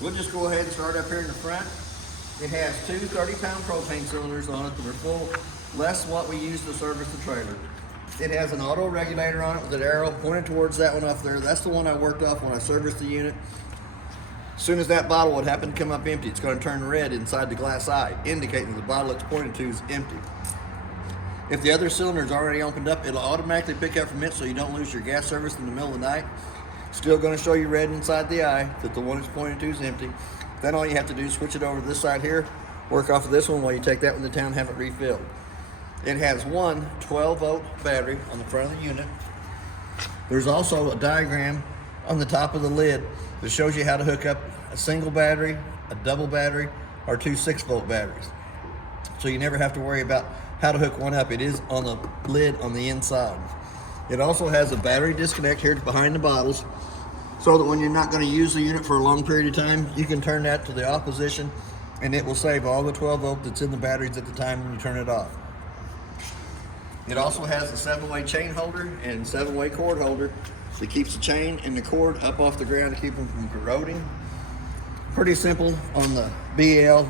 We'll just go ahead and start up here in the front. It has two 30-pound propane cylinders on it that are full, less than what we use to service the trailer. It has an auto regulator on it with an arrow pointed towards that one up there. That's the one I worked off when I serviced the unit. As soon as that bottle would happen to come up empty, it's going to turn red inside the glass eye, indicating the bottle it's pointed to is empty. If the other cylinder is already opened up, it'll automatically pick up from it so you don't lose your gas service in the middle of the night. Still going to show you red inside the eye that the one it's pointed to is empty. Then all you have to do is switch it over to this side here, work off of this one while you take that one to town and have it refilled. It has one 12-volt battery on the front of the unit. There's also a diagram on the top of the lid that shows you how to hook up a single battery, a double battery, or two 6-volt batteries. So you never have to worry about how to hook one up. It is on the lid on the inside. It also has a battery disconnect here behind the bottles, so that when you're not going to use the unit for a long period of time, you can turn that to the off position and it will save all the 12 volt that's in the batteries at the time when you turn it off. It also has a 7-way chain holder and 7-way cord holder that keeps the chain and the cord up off the ground to keep them from corroding. Pretty simple on the BL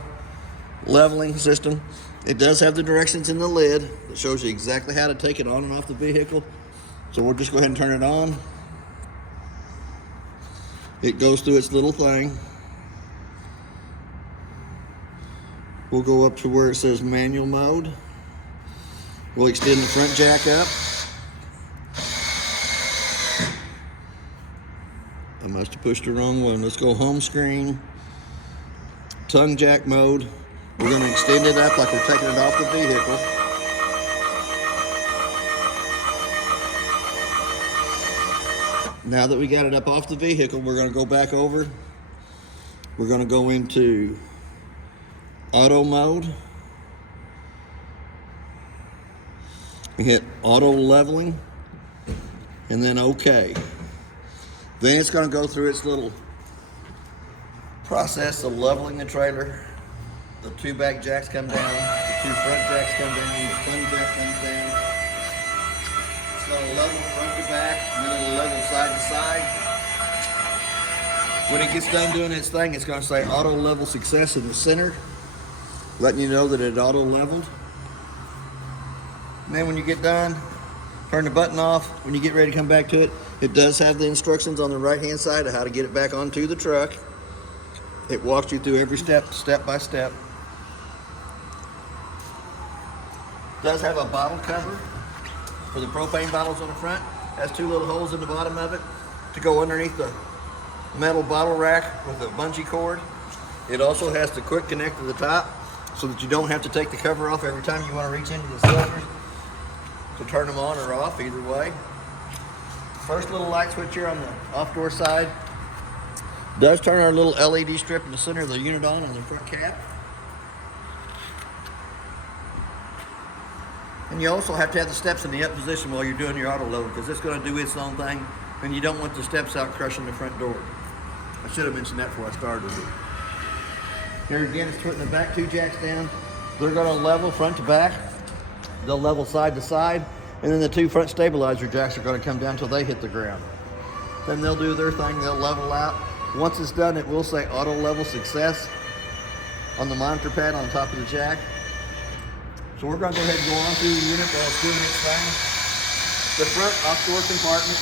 leveling system. It does have the directions in the lid that shows you exactly how to take it on and off the vehicle. So we'll just go ahead and turn it on. It goes through its little thing. We'll go up to where it says manual mode. We'll extend the front jack up. I must have pushed the wrong one. Let's go home screen. Tongue jack mode. We're going to extend it up like we're taking it off the vehicle. Now that we got it up off the vehicle, we're going to go back over. We're going to go into auto mode. We hit auto leveling and then OK. Then it's going to go through its little process of leveling the trailer. The two back jacks come down, the two front jacks come down, the front jack comes down. It's going to level front to back, and then it'll level side to side. When it gets done doing its thing, it's going to say auto level success in the center, letting you know that it auto leveled. And then when you get done, turn the button off. When you get ready to come back to it, it does have the instructions on the right hand side of how to get it back onto the truck. It walks you through every step, step by step. Does have a bottle cover for the propane bottles on the front. Has two little holes in the bottom of it to go underneath the metal bottle rack with a bungee cord. It also has the quick connect to the top so that you don't have to take the cover off every time you want to reach into the cylinders to turn them on or off, either way. First little light switch here on the off door side does turn our little LED strip in the center of the unit on the front cap. And you also have to have the steps in the up position while you're doing your auto level, because it's going to do its own thing and you don't want the steps out crushing the front door. I should have mentioned that before I started. Here again, it's putting the back two jacks down. They're going to level front to back. They'll level side to side, and then the two front stabilizer jacks are going to come down until they hit the ground. Then they'll do their thing, they'll level out. Once it's done, it will say auto level success on the monitor pad on top of the jack. So we're going to go ahead and go on through the unit while it's doing its thing. The front off-door compartment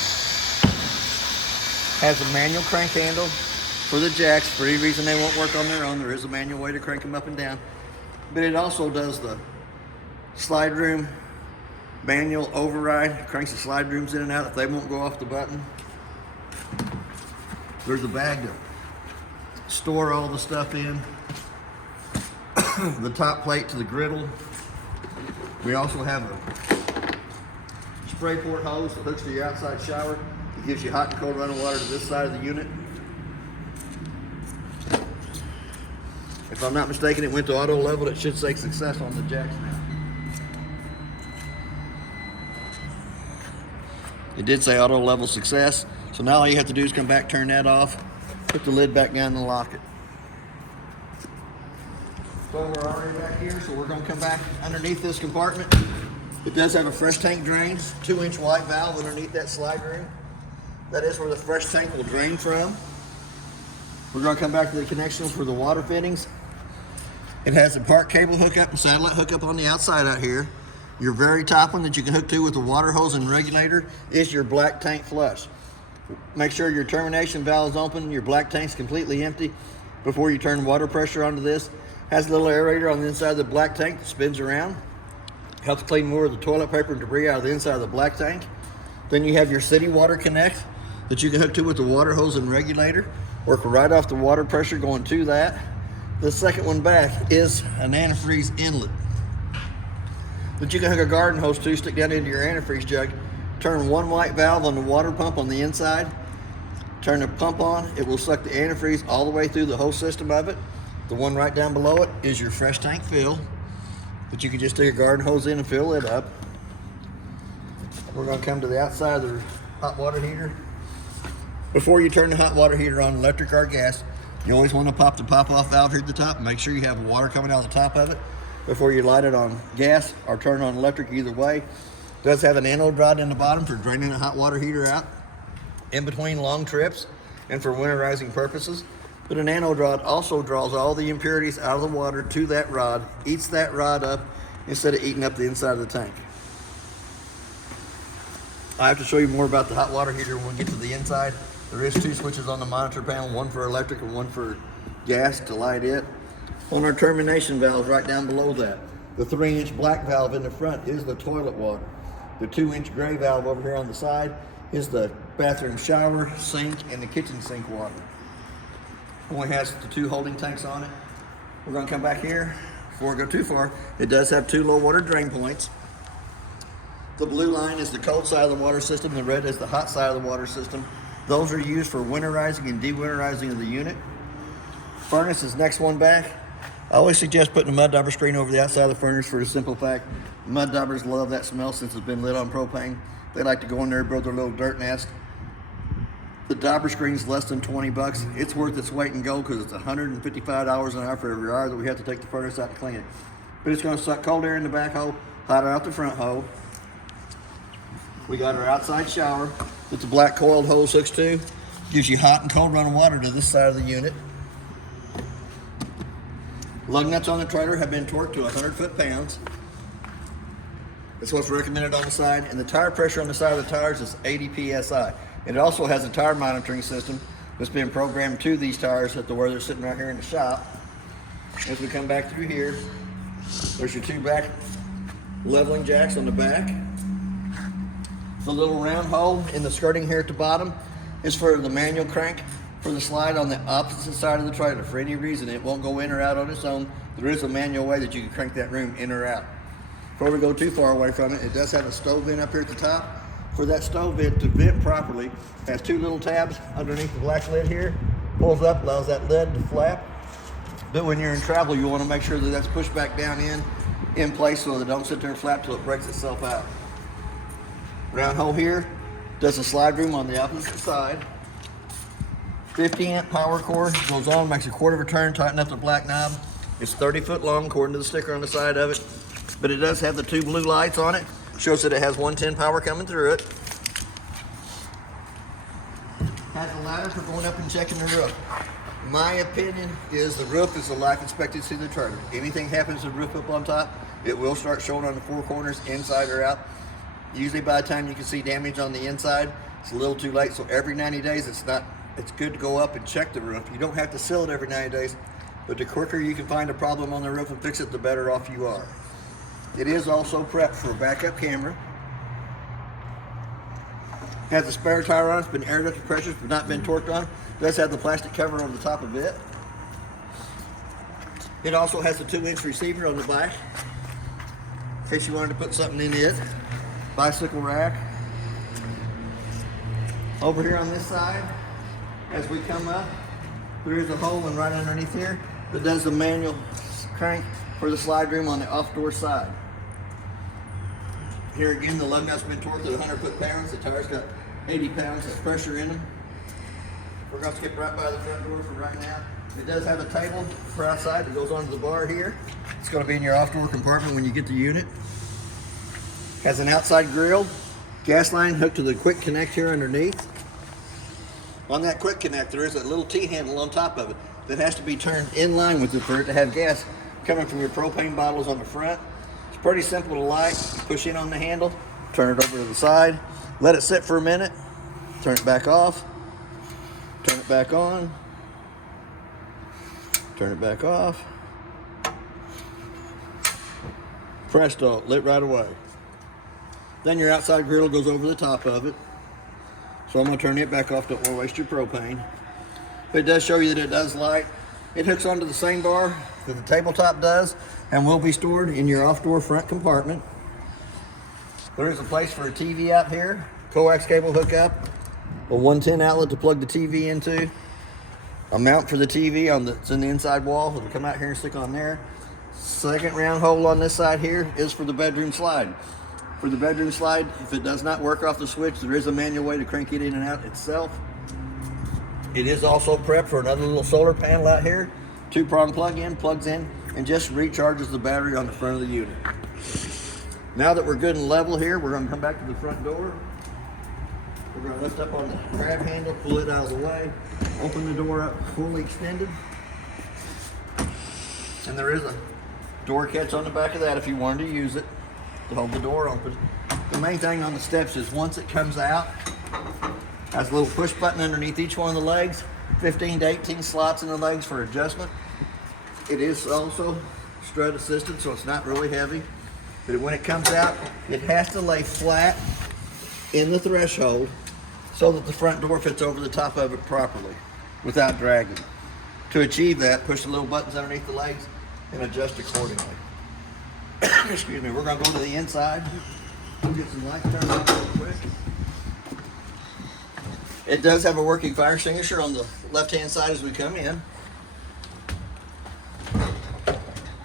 has a manual crank handle for the jacks. For any reason they won't work on their own, there is a manual way to crank them up and down. But it also does the slide room manual override. Cranks the slide rooms in and out if they won't go off the button. There's a bag to store all the stuff in. The top plate to the griddle. We also have a spray port hose that hooks to your outside shower. It gives you hot and cold running water to this side of the unit. If I'm not mistaken, it went to auto level. It should say success on the jacks now. It did say auto level success. So now all you have to do is come back, turn that off, put the lid back down and lock it. So we're already back here, so we're going to come back underneath this compartment. It does have a fresh tank drain, 2-inch white valve underneath that slide room. That is where the fresh tank will drain from. We're gonna come back to the connection for the water fittings. It has a park cable hookup and satellite hookup on the outside out here. Your very top one that you can hook to with the water hose and regulator is your black tank flush. Make sure your termination valve is open, your black tank's completely empty before you turn water pressure onto this. Has a little aerator on the inside of the black tank that spins around. Helps clean more of the toilet paper and debris out of the inside of the black tank. Then you have your city water connect that you can hook to with the water hose and regulator. Work right off the water pressure going to that. The second one back is an antifreeze inlet that you can hook a garden hose to, stick down into your antifreeze jug. Turn one white valve on the water pump on the inside. Turn the pump on, it will suck the antifreeze all the way through the whole system of it. The one right down below it is your fresh tank fill that you can just stick a garden hose in and fill it up. We're going to come to the outside of the hot water heater. Before you turn the hot water heater on, electric or gas, you always want to pop the pop-off valve here at the top. Make sure you have water coming out of the top of it before you light it on gas or turn on electric, either way. It does have an anode rod in the bottom for draining the hot water heater out in between long trips and for winterizing purposes. But an anode rod also draws all the impurities out of the water to that rod, eats that rod up instead of eating up the inside of the tank. I have to show you more about the hot water heater when we get to the inside. There is 2 switches on the monitor panel, one for electric and one for gas to light it. On our termination valves right down below that, the 3-inch black valve in the front is the toilet water. The 2-inch gray valve over here on the side is the bathroom shower, sink, and the kitchen sink water. Only has the 2 holding tanks on it. We're going to come back here. Before I go too far, it does have 2 low water drain points. The blue line is the cold side of the water system. The red is the hot side of the water system. Those are used for winterizing and de-winterizing of the unit. Furnace is next one back. I always suggest putting a mud dauber screen over the outside of the furnace for the simple fact mud daubers love that smell since it's been lit on propane. They like to go in there and build their little dirt nest. The dauber screen's less than 20 bucks. It's worth its weight in gold because it's $155 an hour for every hour that we have to take the furnace out to clean it. But it's going to suck cold air in the back hole, hot air out the front hole. We got our outside shower that the black coiled hose hooks to. Gives you hot and cold running water to this side of the unit. Lug nuts on the trailer have been torqued to 100 foot-pounds. That's what's recommended on the side. And the tire pressure on the side of the tires is 80 PSI. And it also has a tire monitoring system that's been programmed to these tires at where they're sitting right here in the shop. As we come back through here, there's your 2 back leveling jacks on the back. The little round hole in the skirting here at the bottom is for the manual crank for the slide on the opposite side of the trailer. For any reason it won't go in or out on its own, there is a manual way that you can crank that room in or out. Before we go too far away from it, it does have a stove vent up here at the top. For that stove vent to vent properly, it has 2 little tabs underneath the black lid here. Pulls up, allows that lid to flap. But when you're in travel, you want to make sure that that's pushed back down in place so that it don't sit there and flap till it breaks itself out. Round hole here does a slide room on the opposite side. 50-amp power cord goes on, makes a quarter of a turn, tighten up the black knob. It's 30 foot long according to the sticker on the side of it. But it does have the 2 blue lights on it. Shows that it has 110 power coming through it. Has a ladder for going up and checking the roof. My opinion is the roof is the life expectancy of the trailer. Anything happens to the roof up on top, it will start showing on the 4 corners, inside or out. Usually by the time you can see damage on the inside, it's a little too late. So every 90 days, it's good to go up and check the roof. You don't have to seal it every 90 days, but the quicker you can find a problem on the roof and fix it, the better off you are. It is also prepped for a backup camera. Has a spare tire on it. It's been air ducted pressures, but not been torqued on. It does have the plastic cover on the top of it. It also has a 2-inch receiver on the back in case you wanted to put something in it. Bicycle rack. Over here on this side, as we come up, there is a hole and right underneath here that does the manual crank for the slide room on the off door side. Here again, the lug nut's been torqued at 100 foot-pounds. The tire's got 80 pounds of pressure in them. We're going to skip right by the front door for right now. It does have a table for outside that goes onto the bar here. It's going to be in your off-door compartment when you get the unit. Has an outside grill, gas line hooked to the quick connect here underneath. On that quick connect, there is a little T-handle on top of it that has to be turned in line with it for it to have gas coming from your propane bottles on the front. It's pretty simple to light. Push in on the handle, turn it over to the side, let it sit for a minute, turn it back off, turn it back on, turn it back off. Presto, lit right away. Then your outside griddle goes over the top of it. So I'm going to turn it back off, don't want to waste your propane. But it does show you that it does light. It hooks onto the same bar that the tabletop does and will be stored in your off-door front compartment. There is a place for a TV out here, coax cable hookup, a 110 outlet to plug the TV into, a mount for the TV it's in the inside wall. It'll come out here and stick on there. Second round hole on this side here is for the bedroom slide. For the bedroom slide, if it does not work off the switch, there is a manual way to crank it in and out itself. It is also prepped for another little solar panel out here. 2-prong plug-in, plugs in, and just recharges the battery on the front of the unit. Now that we're good and level here, we're going to come back to the front door. We're going to lift up on the grab handle, pull it out of the way, open the door up fully extended. And there is a door catch on the back of that if you wanted to use it to hold the door open. The main thing on the steps is once it comes out, has a little push button underneath each one of the legs, 15 to 18 slots in the legs for adjustment. It is also strut assisted, so it's not really heavy. But when it comes out, it has to lay flat in the threshold so that the front door fits over the top of it properly without dragging. To achieve that, push the little buttons underneath the legs and adjust accordingly. Excuse me, we're going to go to the inside. We'll get some lights turned on real quick. It does have a working fire extinguisher on the left-hand side as we come in.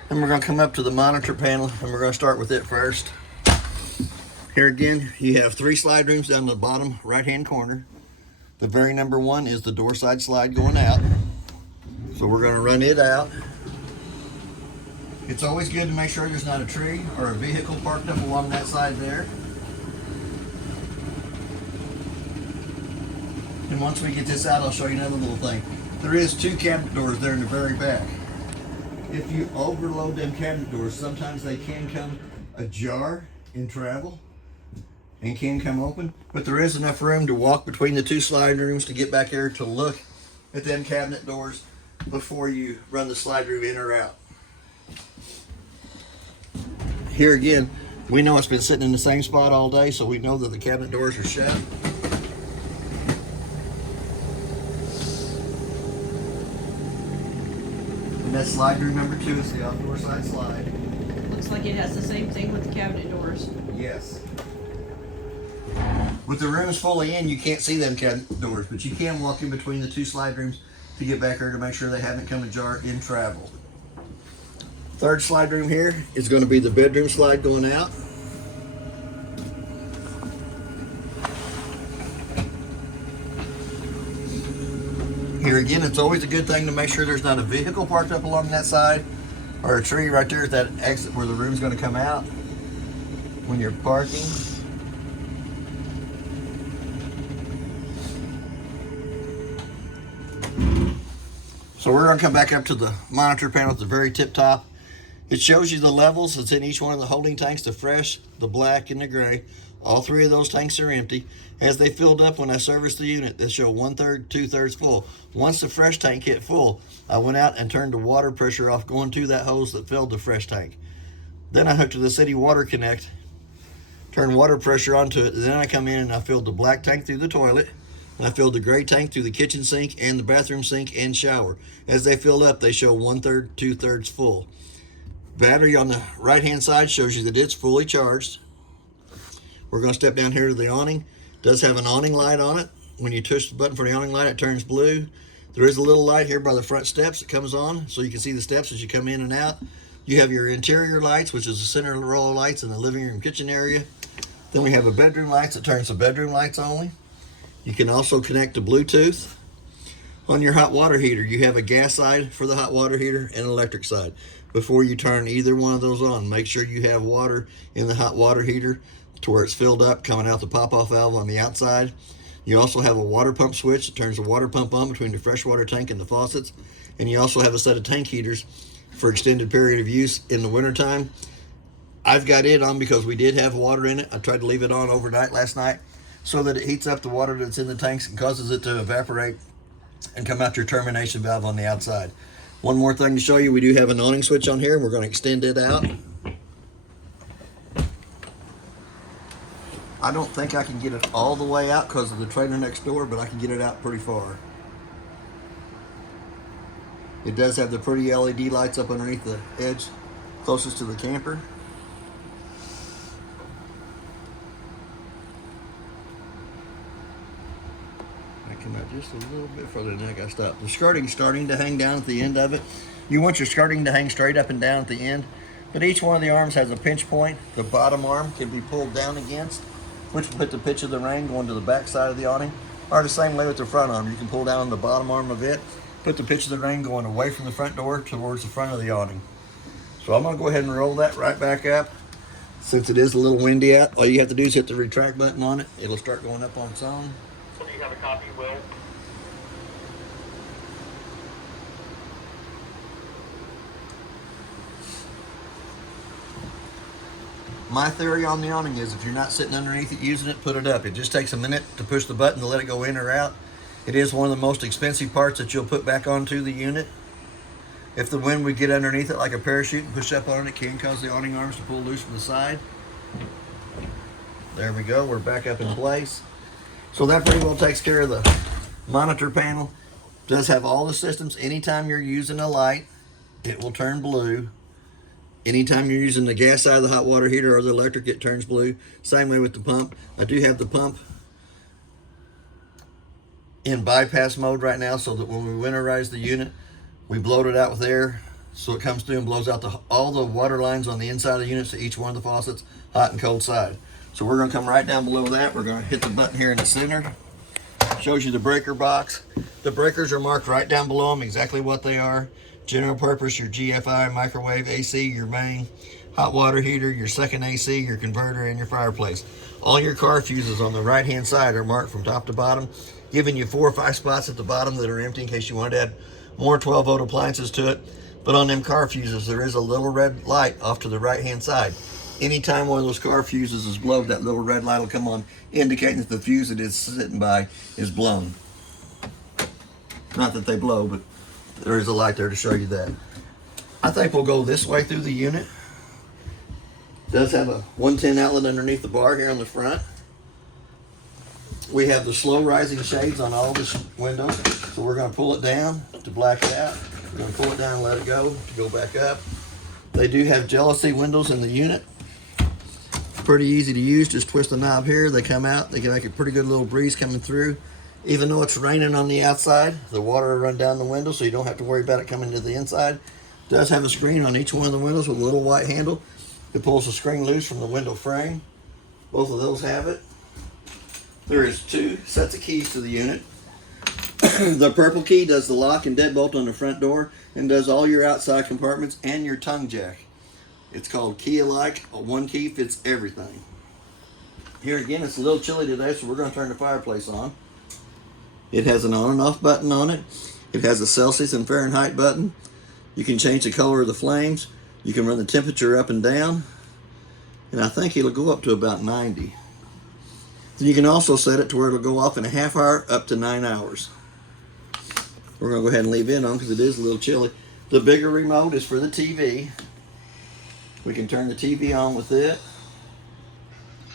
And we're going to come up to the monitor panel and we're going to start with it first. Here again, you have 3 slide rooms down the bottom right-hand corner. The very number 1 is the door side slide going out. So we're going to run it out. It's always good to make sure there's not a tree or a vehicle parked up along that side there. And once we get this out, I'll show you another little thing. There is 2 cabinet doors there in the very back. If you overload them cabinet doors, sometimes they can come ajar in travel and can come open, but there is enough room to walk between the 2 slide rooms to get back there to look at them cabinet doors before you run the slide room in or out. Here again, we know it's been sitting in the same spot all day, so we know that the cabinet doors are shut. And that's slide room number 2 is the outdoor side slide. Looks like it has the same thing with the cabinet doors. Yes. With the rooms fully in, you can't see them cabinet doors, but you can walk in between the 2 slide rooms to get back there to make sure they haven't come ajar in travel. Third slide room here is going to be the bedroom slide going out. Here again, it's always a good thing to make sure there's not a vehicle parked up along that side or a tree right there at that exit where the room's going to come out when you're parking. So we're going to come back up to the monitor panel at the very tip top. It shows you the levels that's in each one of the holding tanks, the fresh, the black, and the gray. All 3 of those tanks are empty. As they filled up when I serviced the unit, they show 1/3, 2/3 full. Once the fresh tank hit full, I went out and turned the water pressure off going to that hose that filled the fresh tank. Then I hooked to the city water connect, turned water pressure onto it, and then I come in and I filled the black tank through the toilet, and I filled the gray tank through the kitchen sink and the bathroom sink and shower. As they filled up, they show 1/3, 2/3 full. Battery on the right-hand side shows you that it's fully charged. We're going to step down here to the awning. It does have an awning light on it. When you push the button for the awning light, it turns blue. There is a little light here by the front steps that comes on, so you can see the steps as you come in and out. You have your interior lights, which is the center row of lights in the living room kitchen area. Then we have a bedroom lights that turns to bedroom lights only. You can also connect to Bluetooth. On your hot water heater, you have a gas side for the hot water heater and an electric side. Before you turn either one of those on, make sure you have water in the hot water heater to where it's filled up coming out the pop-off valve on the outside. You also have a water pump switch that turns the water pump on between the freshwater tank and the faucets. And you also have a set of tank heaters for extended period of use in the wintertime. I've got it on because we did have water in it. I tried to leave it on overnight last night so that it heats up the water that's in the tanks and causes it to evaporate and come out your termination valve on the outside. One more thing to show you, we do have an awning switch on here, and we're going to extend it out. I don't think I can get it all the way out because of the trailer next door, but I can get it out pretty far. It does have the pretty LED lights up underneath the edge closest to the camper. I come out just a little bit further than I got to stop. The skirting's starting to hang down at the end of it. You want your skirting to hang straight up and down at the end, but each one of the arms has a pinch point. The bottom arm can be pulled down against, which will put the pitch of the rain going to the back side of the awning, or the same way with the front arm. You can pull down the bottom arm of it, put the pitch of the rain going away from the front door towards the front of the awning. So I'm going to go ahead and roll that right back up. Since it is a little windy out, all you have to do is hit the retract button on it. It'll start going up on its own. Do you have a copy, Will? My theory on the awning is if you're not sitting underneath it using it, put it up. It just takes a minute to push the button to let it go in or out. It is one of the most expensive parts that you'll put back onto the unit. If the wind would get underneath it like a parachute and push up on it, it can cause the awning arms to pull loose from the side. There we go, we're back up in place. So that pretty well takes care of the monitor panel. It does have all the systems. Anytime you're using a light, it will turn blue. Anytime you're using the gas side of the hot water heater or the electric, it turns blue. Same way with the pump. I do have the pump in bypass mode right now so that when we winterize the unit, we blow it out with air so it comes through and blows out all the water lines on the inside of the units to each one of the faucets, hot and cold side. So we're going to come right down below that. We're going to hit the button here in the center. Shows you the breaker box. The breakers are marked right down below them, exactly what they are. General purpose, your GFI, microwave, AC, your main, hot water heater, your second AC, your converter, and your fireplace. All your car fuses on the right-hand side are marked from top to bottom, giving you 4 or 5 spots at the bottom that are empty in case you want to add more 12-volt appliances to it. But on them car fuses, there is a little red light off to the right-hand side. Anytime one of those car fuses is blown, that little red light will come on, indicating that the fuse it is sitting by is blown. Not that they blow, but there is a light there to show you that. I think we'll go this way through the unit. It does have a 110 outlet underneath the bar here on the front. We have the slow rising shades on all the windows. So we're going to pull it down to black it out. We're going to pull it down and let it go to go back up. They do have jealousy windows in the unit. Pretty easy to use. Just twist the knob here. They come out. They can make a pretty good little breeze coming through. Even though it's raining on the outside, the water will run down the window so you don't have to worry about it coming to the inside. It does have a screen on each one of the windows with a little white handle. It pulls the screen loose from the window frame. Both of those have it. There is 2 sets of keys to the unit. The purple key does the lock and deadbolt on the front door and does all your outside compartments and your tongue jack. It's called key-alike. One key fits everything. Here again, it's a little chilly today, so we're going to turn the fireplace on. It has an on and off button on it. It has a Celsius and Fahrenheit button. You can change the color of the flames. You can run the temperature up and down. And I think it'll go up to about 90. Then you can also set it to where it'll go off in a half hour up to 9 hours. We're going to go ahead and leave it on because it is a little chilly. The bigger remote is for the TV. We can turn the TV on with it.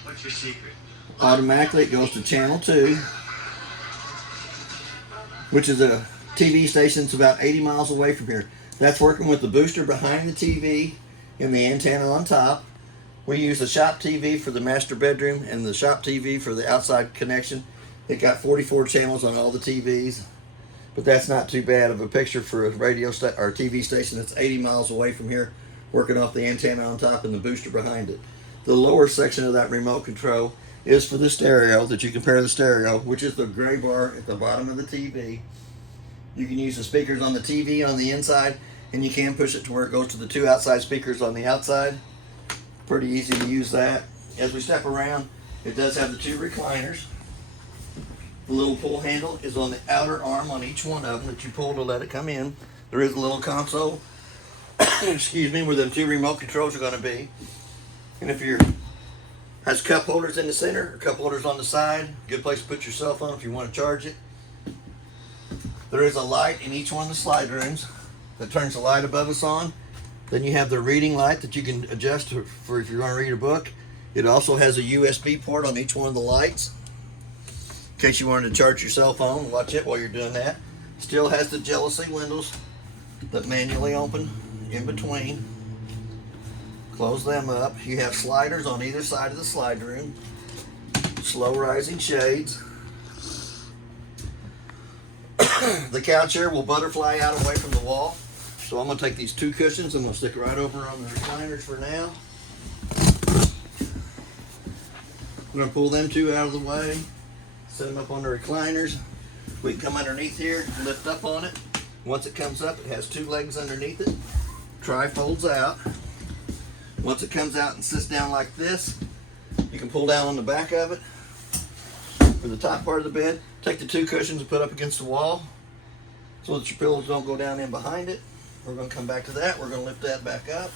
What's your secret? Automatically it goes to channel 2. Which is a TV station that's about 80 miles away from here. That's working with the booster behind the TV and the antenna on top. We use the shop TV for the master bedroom and the shop TV for the outside connection. It got 44 channels on all the TVs, but that's not too bad of a picture for a radio or TV station that's 80 miles away from here, working off the antenna on top and the booster behind it. The lower section of that remote control is for the stereo, that you compare the stereo, which is the gray bar at the bottom of the TV. You can use the speakers on the TV on the inside, and you can push it to where it goes to the 2 outside speakers on the outside. Pretty easy to use that. As we step around, it does have the 2 recliners. The little pull handle is on the outer arm on each one of them that you pull to let it come in. There is a little console, excuse me, where them two remote controls are going to be. And if you're has cup holders in the center or cup holders on the side, good place to put your cell phone if you want to charge it. There is a light in each one of the slide rooms that turns the light above us on. Then you have the reading light that you can adjust for if you're going to read a book. It also has a USB port on each one of the lights in case you wanted to charge your cell phone and watch it while you're doing that. Still has the jealousy windows that manually open in between. Close them up. You have sliders on either side of the slide room. Slow rising shades. The couch here will butterfly out away from the wall. So I'm going to take these two cushions and I'm going to stick it right over on the recliners for now. I'm going to pull them two out of the way. Set them up on the recliners. We can come underneath here, lift up on it. Once it comes up, it has two legs underneath it. Tri-folds out. Once it comes out and sits down like this, you can pull down on the back of it for the top part of the bed. Take the two cushions and put up against the wall so that your pillows don't go down in behind it. We're going to come back to that. We're going to lift that back up.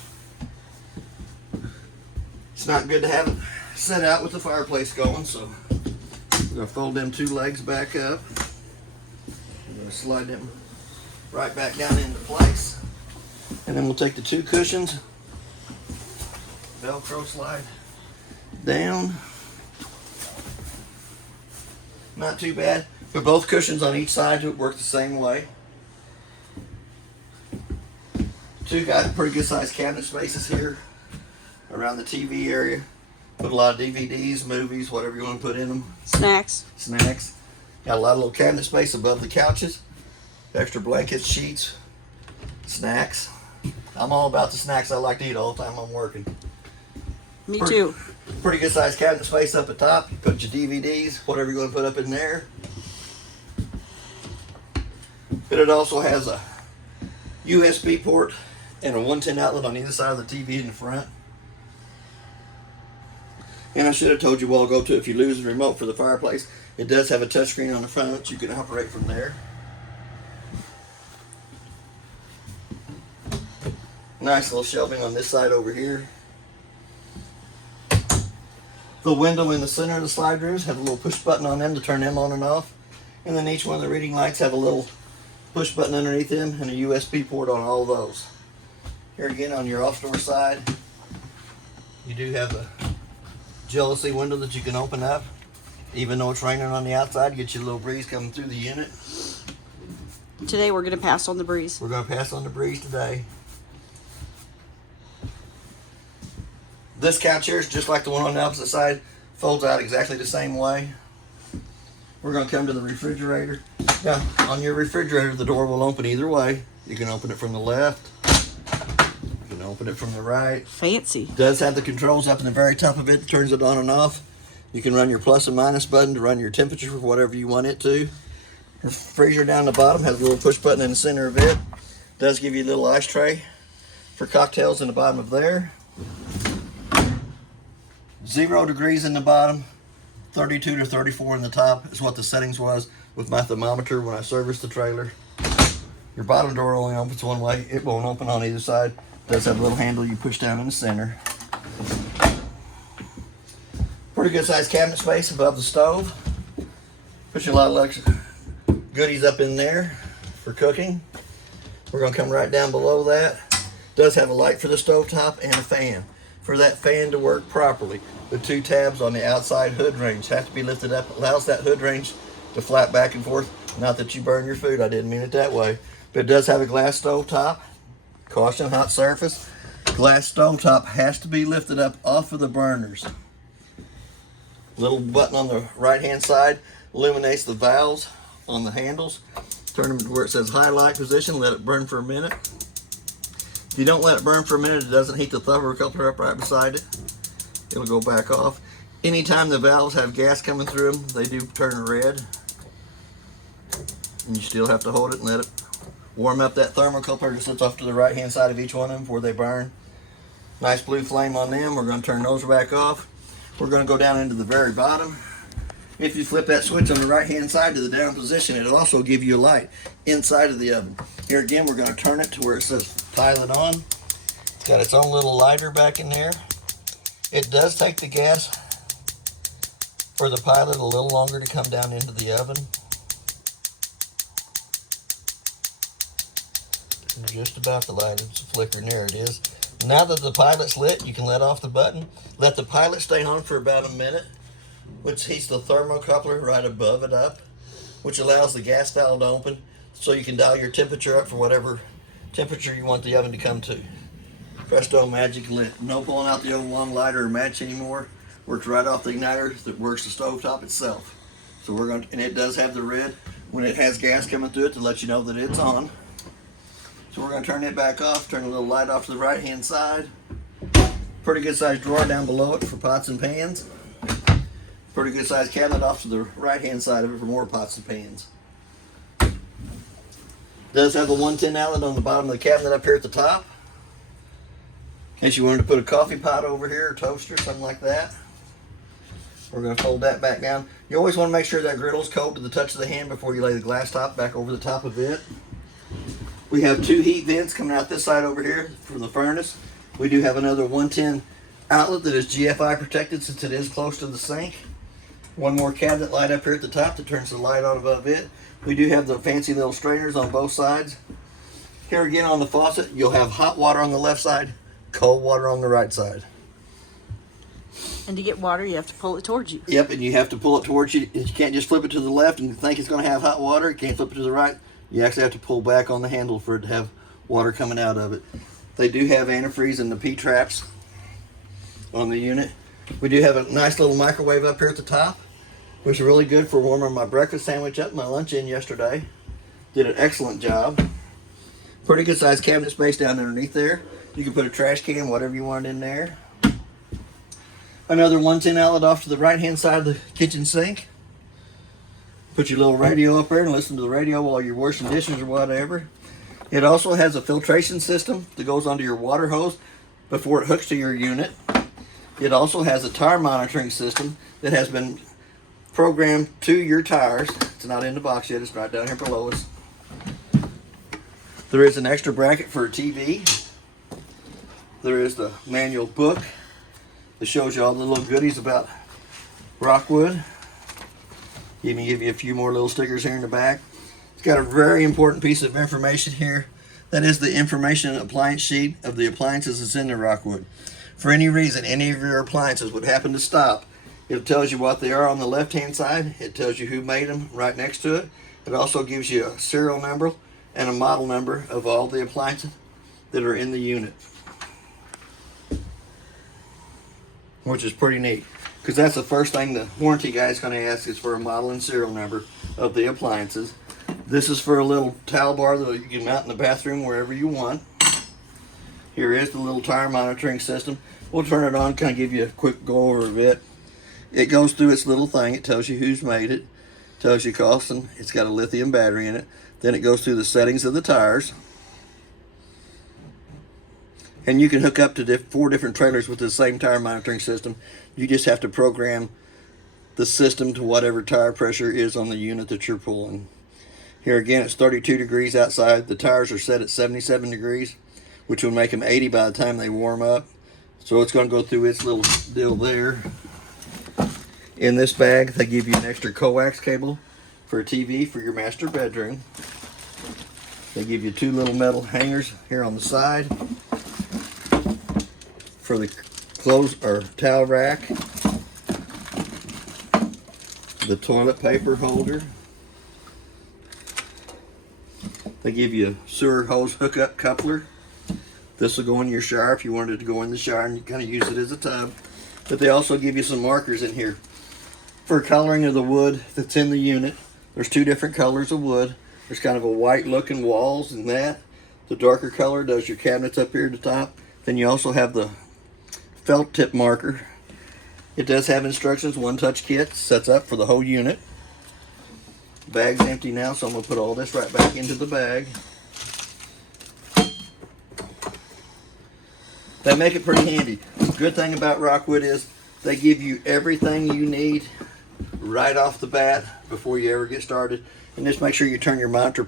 It's not good to have it set out with the fireplace going, so we're going to fold them two legs back up. We're going to slide them right back down into place. And then we'll take the two cushions, Velcro slide down. Not too bad. But both cushions on each side work the same way. Two got pretty good sized cabinet spaces here around the TV area. Put a lot of DVDs, movies, whatever you want to put in them. Snacks. Got a lot of little cabinet space above the couches. Extra blankets, sheets, snacks. I'm all about the snacks. I like to eat all the time I'm working. Me too. Pretty good sized cabinet space up at top. You put your DVDs, whatever you're going to put up in there. But it also has a USB port and a 110 outlet on either side of the TV in the front. And I should have told you a while ago too, if you lose the remote for the fireplace, it does have a touchscreen on the front that you can operate from there. Nice little shelving on this side over here. The window in the center of the slide rooms have a little push button on them to turn them on and off. And then each one of the reading lights have a little push button underneath them and a USB port on all of those. Here again on your off door side, you do have a jealousy window that you can open up. Even though it's raining on the outside, get you a little breeze coming through the unit. Today we're going to pass on the breeze. We're going to pass on the breeze today. This couch here is just like the one on the opposite side. Folds out exactly the same way. We're going to come to the refrigerator. Now, on your refrigerator, the door will open either way. You can open it from the left. You can open it from the right. Fancy. It does have the controls up in the very top of it. It turns it on and off. You can run your plus and minus button to run your temperature for whatever you want it to. The freezer down the bottom has a little push button in the center of it. It does give you a little ice tray for cocktails in the bottom of there. 0 degrees in the bottom, 32 to 34 in the top is what the settings was with my thermometer when I serviced the trailer. Your bottom door only opens one way. It won't open on either side. It does have a little handle you push down in the center. Pretty good sized cabinet space above the stove. Push a lot of extra goodies up in there for cooking. We're going to come right down below that. It does have a light for the stove top and a fan. For that fan to work properly, the two tabs on the outside hood range have to be lifted up. It allows that hood range to flap back and forth. Not that you burn your food, I didn't mean it that way. But it does have a glass stove top. Caution, hot surface. Glass stove top has to be lifted up off of the burners. Little button on the right hand side illuminates the valves on the handles. Turn them to where it says highlight position, let it burn for a minute. If you don't let it burn for a minute, it doesn't heat the thermocouple up right beside it. It'll go back off. Anytime the valves have gas coming through them, they do turn red. And you still have to hold it and let it warm up that thermocouple that sits off to the right hand side of each one of them before they burn. Nice blue flame on them. We're going to turn those back off. We're going to go down into the very bottom. If you flip that switch on the right hand side to the down position, it'll also give you a light inside of the oven. Here again, we're going to turn it to where it says pilot on. It's got its own little lighter back in there. It does take the gas for the pilot a little longer to come down into the oven. Just about the light, it's flickering, there it is. Now that the pilot's lit, you can let off the button. Let the pilot stay on for about a minute, which heats the thermocoupler right above it up, which allows the gas valve to open so you can dial your temperature up for whatever temperature you want the oven to come to. Presto magic lit. No pulling out the old long lighter or match anymore. Works right off the igniter that works the stovetop itself. So we're going to, and it does have the red when it has gas coming through it to let you know that it's on. So we're going to turn it back off, turn a little light off to the right hand side. Pretty good sized drawer down below it for pots and pans. Pretty good sized cabinet off to the right hand side of it for more pots and pans. Does have the 110 outlet on the bottom of the cabinet up here at the top. In case you wanted to put a coffee pot over here or toaster, something like that. We're going to fold that back down. You always want to make sure that griddle's cold to the touch of the hand before you lay the glass top back over the top of it. We have 2 heat vents coming out this side over here from the furnace. We do have another 110 outlet that is GFI protected since it is close to the sink. One more cabinet light up here at the top that turns the light on above it. We do have the fancy little strainers on both sides. Here again on the faucet, you'll have hot water on the left side, cold water on the right side. And to get water, you have to pull it towards you. Yep, and you have to pull it towards you. You can't just flip it to the left and think it's going to have hot water. You can't flip it to the right. You actually have to pull back on the handle for it to have water coming out of it. They do have antifreeze and the P-traps on the unit. We do have a nice little microwave up here at the top, which is really good for warming my breakfast sandwich up, my lunch in yesterday. Did an excellent job. Pretty good sized cabinet space down underneath there. You can put a trash can, whatever you want in there. Another 110 outlet off to the right hand side of the kitchen sink. Put your little radio up there and listen to the radio while you're washing dishes or whatever. It also has a filtration system that goes onto your water hose before it hooks to your unit. It also has a tire monitoring system that has been programmed to your tires. It's not in the box yet, it's right down here below us. There is an extra bracket for a TV. There is the manual book that shows you all the little goodies about Rockwood. Even give you a few more little stickers here in the back. It's got a very important piece of information here. That is the information appliance sheet of the appliances that's in the Rockwood. For any reason, any of your appliances would happen to stop, it tells you what they are on the left hand side. It tells you who made them right next to it. It also gives you a serial number and a model number of all the appliances that are in the unit, which is pretty neat. Because that's the first thing the warranty guy is going to ask is for a model and serial number of the appliances. This is for a little towel bar that you can mount in the bathroom wherever you want. Here is the little tire monitoring system. We'll turn it on, kind of give you a quick go over of it. It goes through its little thing. It tells you who's made it, tells you cost, and it's got a lithium battery in it. Then it goes through the settings of the tires. And you can hook up to 4 different trailers with the same tire monitoring system. You just have to program the system to whatever tire pressure is on the unit that you're pulling. Here again, it's 32 degrees outside. The tires are set at 77 degrees, which will make them 80 by the time they warm up. So it's going to go through its little deal there. In this bag, they give you an extra coax cable for a TV for your master bedroom. They give you 2 little metal hangers here on the side for the clothes or towel rack, the toilet paper holder. They give you a sewer hose hookup coupler. This will go in your shower if you wanted to go in the shower and you kind of use it as a tub. But they also give you some markers in here for coloring of the wood that's in the unit. There's 2 different colors of wood. There's kind of a white looking walls and that. The darker color does your cabinets up here at the top. Then you also have the felt tip marker. It does have instructions, 1-touch kit, sets up for the whole unit. Bag's empty now, so I'm going to put all this right back into the bag. They make it pretty handy. The good thing about Rockwood is they give you everything you need right off the bat before you ever get started. And just make sure you turn your monitor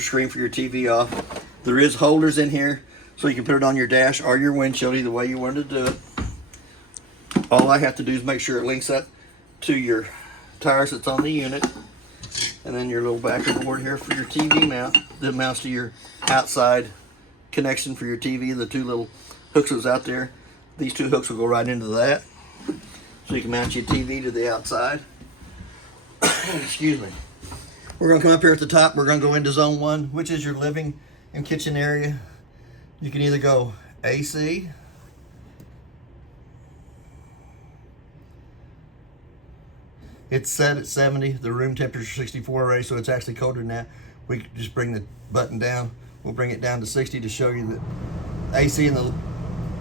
screen for your TV off. There is holders in here so you can put it on your dash or your windshield, either way you want to do it. All I have to do is make sure it links up to your tires that's on the unit. And then your little backer board here for your TV mount that mounts to your outside connection for your TV. The two little hooks that's out there. These two hooks will go right into that. So you can mount your TV to the outside. Excuse me. We're going to come up here at the top. We're going to go into zone 1, which is your living and kitchen area. You can either go AC. It's set at 70. The room temperature is 64 already, so it's actually colder than that. We can just bring the button down. We'll bring it down to 60 to show you that AC in the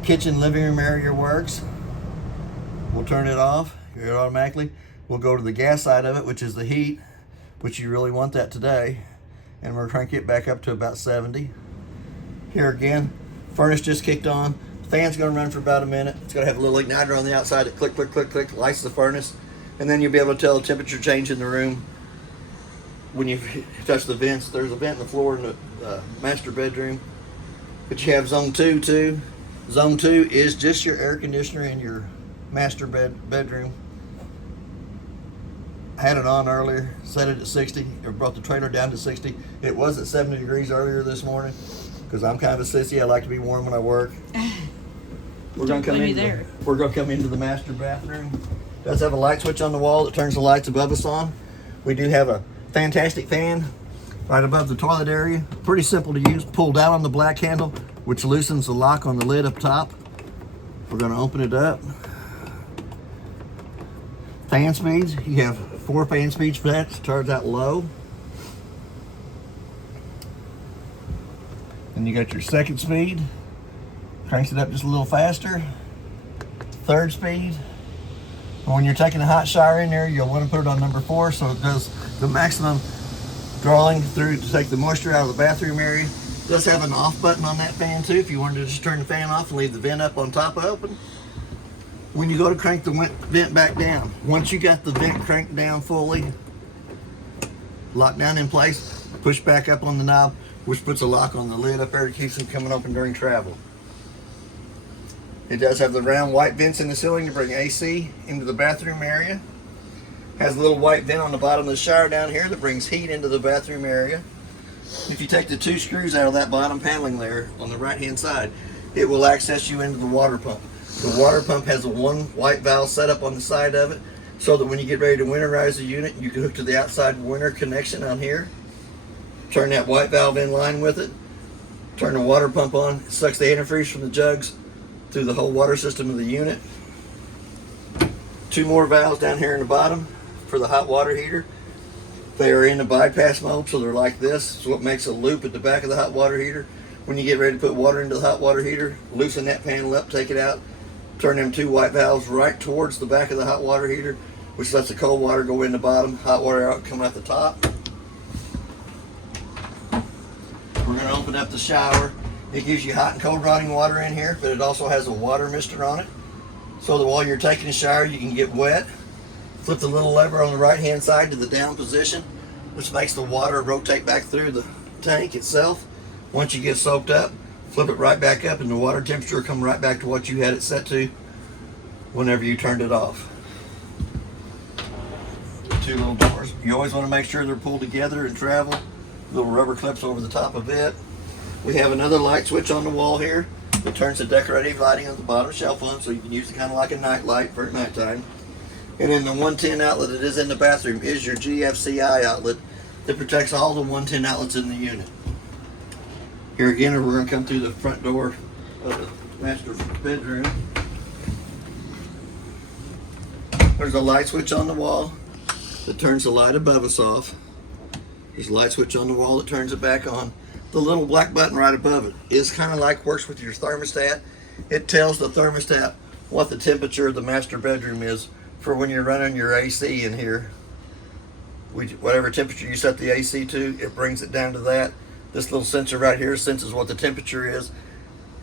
kitchen living room area works. We'll turn it off automatically. We'll go to the gas side of it, which is the heat, which you really want that today. And we're crank it back up to about 70. Here again, furnace just kicked on. Fan's gonna run for about a minute. It's gonna have a little igniter on the outside that click, click, click, click, lights the furnace. And then you'll be able to tell the temperature change in the room when you touch the vents. There's a vent in the floor in the master bedroom. But you have zone 2 too. Zone 2 is just your air conditioner in your master bedroom. I had it on earlier, set it at 60. It brought the trailer down to 60. It was at 70 degrees earlier this morning because I'm kind of a sissy. I like to be warm when I work. We're gonna come into the master bathroom. It does have a light switch on the wall that turns the lights above us on. We do have a fantastic fan right above the toilet area. Pretty simple to use. Pull down on the black handle, which loosens the lock on the lid up top. We're going to open it up. Fan speeds. You have 4 fan speeds for that. Starts out low. And you got your second speed. Cranks it up just a little faster. Third speed. When you're taking a hot shower in there, you'll want to put it on number 4 so it does the maximum drawing through to take the moisture out of the bathroom area. It does have an off button on that fan too if you wanted to just turn the fan off and leave the vent up on top open. When you go to crank the vent back down, once you got the vent cranked down fully, locked down in place, push back up on the knob, which puts a lock on the lid up there to keep them coming open during travel. It does have the round white vents in the ceiling to bring AC into the bathroom area. Has a little white vent on the bottom of the shower down here that brings heat into the bathroom area. If you take the 2 screws out of that bottom paneling there on the right hand side, it will access you into the water pump. The water pump has a 1 white valve set up on the side of it so that when you get ready to winterize the unit, you can hook to the outside winter connection on here. Turn that white valve in line with it. Turn the water pump on. It sucks the antifreeze from the jugs through the whole water system of the unit. 2 more valves down here in the bottom for the hot water heater. They are in the bypass mode, so they're like this. So it makes a loop at the back of the hot water heater. When you get ready to put water into the hot water heater, loosen that panel up, take it out, turn them 2 white valves right towards the back of the hot water heater, which lets the cold water go in the bottom, hot water out, come out the top. We're going to open up the shower. It gives you hot and cold running water in here, but it also has a water mister on it, so that while you're taking a shower, you can get wet. Flip the little lever on the right hand side to the down position, which makes the water rotate back through the tank itself. Once you get soaked up, flip it right back up and the water temperature will come right back to what you had it set to whenever you turned it off. 2 little doors. You always want to make sure they're pulled together and travel. Little rubber clips over the top of it. We have another light switch on the wall here that turns the decorative lighting on the bottom shelf on, so you can use it kind of like a night light for nighttime. And then the 110 outlet that is in the bathroom is your GFCI outlet that protects all the 110 outlets in the unit. Here again, we're going to come through the front door of the master bedroom. There's a light switch on the wall that turns the light above us off. There's a light switch on the wall that turns it back on. The little black button right above it is kind of like works with your thermostat. It tells the thermostat what the temperature of the master bedroom is for when you're running your AC in here. Whatever temperature you set the AC to, it brings it down to that. This little sensor right here senses what the temperature is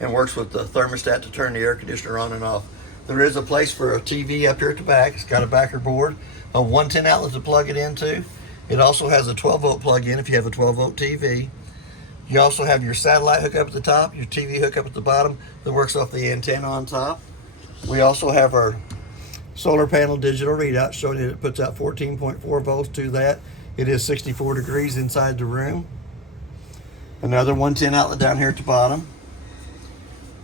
and works with the thermostat to turn the air conditioner on and off. There is a place for a TV up here at the back. It's got a backer board, a 110 outlet to plug it into. It also has a 12-volt plug-in if you have a 12-volt TV. You also have your satellite hookup at the top, your TV hookup at the bottom that works off the antenna on top. We also have our solar panel digital readout showing that it puts out 14.4 volts to that. It is 64 degrees inside the room. Another 110 outlet down here at the bottom.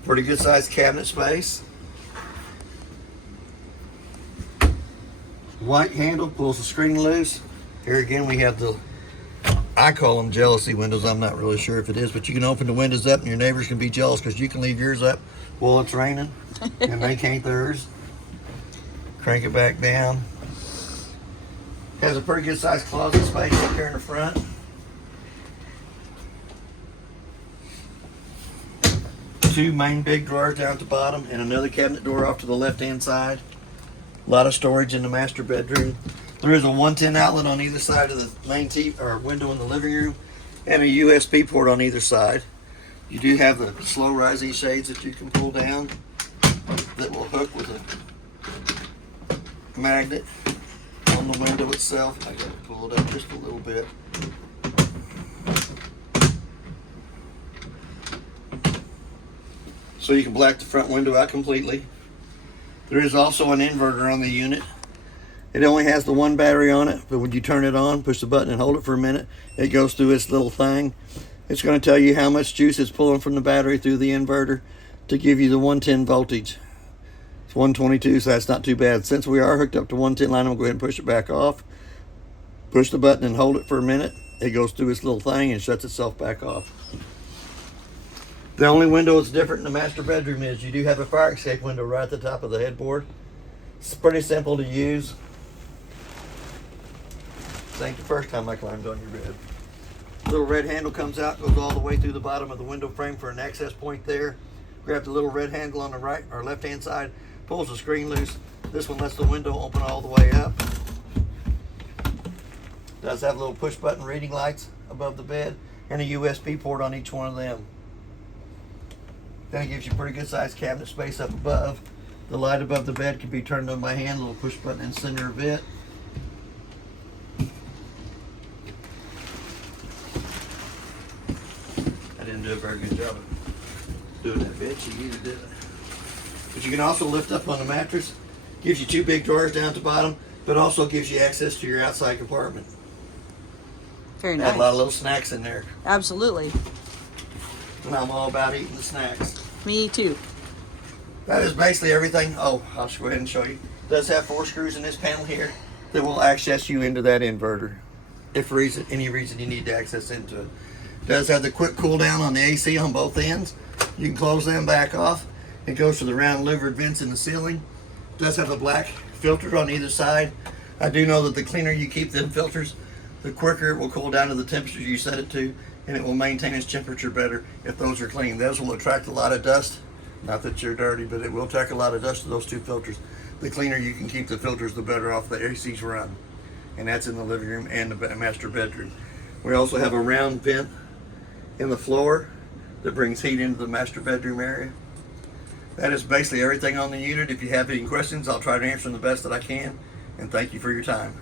Pretty good sized cabinet space. White handle pulls the screen loose. Here again we have the, I call them jealousy windows. I'm not really sure if it is, but you can open the windows up and your neighbors can be jealous because you can leave yours up while it's raining and they can't theirs. Crank it back down. Has a pretty good sized closet space up here in the front. Two main big drawers down at the bottom and another cabinet door off to the left hand side. A lot of storage in the master bedroom. There is a 110 outlet on either side of the main TV or window in the living room and a USB port on either side. You do have the slow rising shades that you can pull down that will hook with a magnet on the window itself. I got to pull it up just a little bit. So you can black the front window out completely. There is also an inverter on the unit. It only has the one battery on it, but when you turn it on, push the button and hold it for a minute, it goes through its little thing. It's going to tell you how much juice it's pulling from the battery through the inverter to give you the 110 voltage. It's 122, so that's not too bad. Since we are hooked up to 110 line, I'm going to go ahead and push it back off. Push the button and hold it for a minute. It goes through its little thing and shuts itself back off. The only window that's different in the master bedroom is you do have a fire escape window right at the top of the headboard. It's pretty simple to use. This ain't the first time I climbed on your bed. Little red handle comes out, goes all the way through the bottom of the window frame for an access point there. Grab the little red handle on the right or left hand side, pulls the screen loose. This one lets the window open all the way up. Does have little push button reading lights above the bed and a USB port on each one of them. Then it gives you pretty good sized cabinet space up above. The light above the bed can be turned on by hand, little push button in the center of it. I didn't do a very good job of doing that bit, she either did it. But you can also lift up on the mattress. Gives you two big drawers down at the bottom, but also gives you access to your outside compartment. Very nice. Have a lot of little snacks in there. Absolutely. And I'm all about eating the snacks. Me too. That is basically everything. Oh, I'll go ahead and show you. It does have 4 screws in this panel here that will access you into that inverter if for any reason you need to access into it. It does have the quick cool down on the AC on both ends. You can close them back off. It goes to the round louvered vents in the ceiling. It does have a black filter on either side. I do know that the cleaner you keep them filters, the quicker it will cool down to the temperature you set it to, and it will maintain its temperature better if those are clean. Those will attract a lot of dust. Not that you're dirty, but it will attract a lot of dust to those 2 filters. The cleaner you can keep the filters, the better off the ACs run. And that's in the living room and the master bedroom. We also have a round vent in the floor that brings heat into the master bedroom area. That is basically everything on the unit. If you have any questions, I'll try to answer them the best that I can. And thank you for your time.